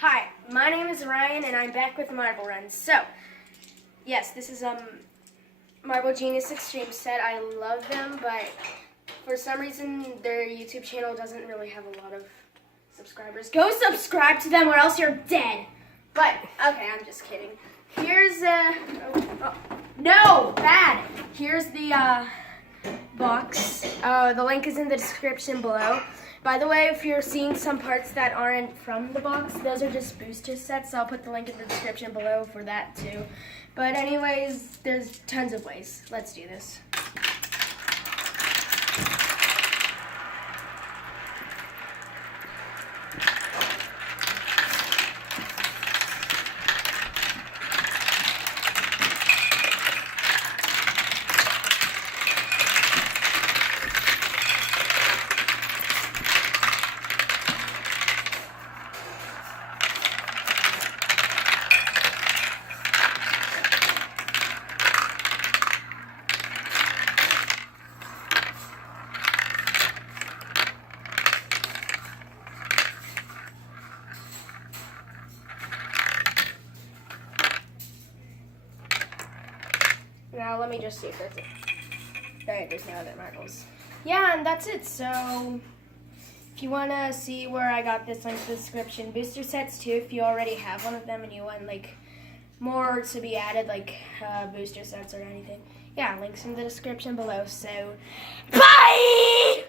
Hi, my name is Ryan, and I'm back with Marble Runs. So, yes, this is Marble Genius Extreme set. I love them, but for some reason their YouTube channel doesn't really have a lot of subscribers. Go subscribe to them, or else you're dead. But okay, I'm just kidding. Here's no, bad. Here's the box. The link is in the description below. By the way, if you're seeing some parts that aren't from the box, those are just booster sets. So I'll put the link in the description below for that too. But anyways, there's tons of ways. Let's do this. Now let me just see if that's it. Alright, there's no other marbles. Yeah, and that's it. So if you want to see where I got this, link in the description. Booster sets too, if you already have one of them and you want like more to be added, like booster sets or anything. Yeah, links in the description below. So bye!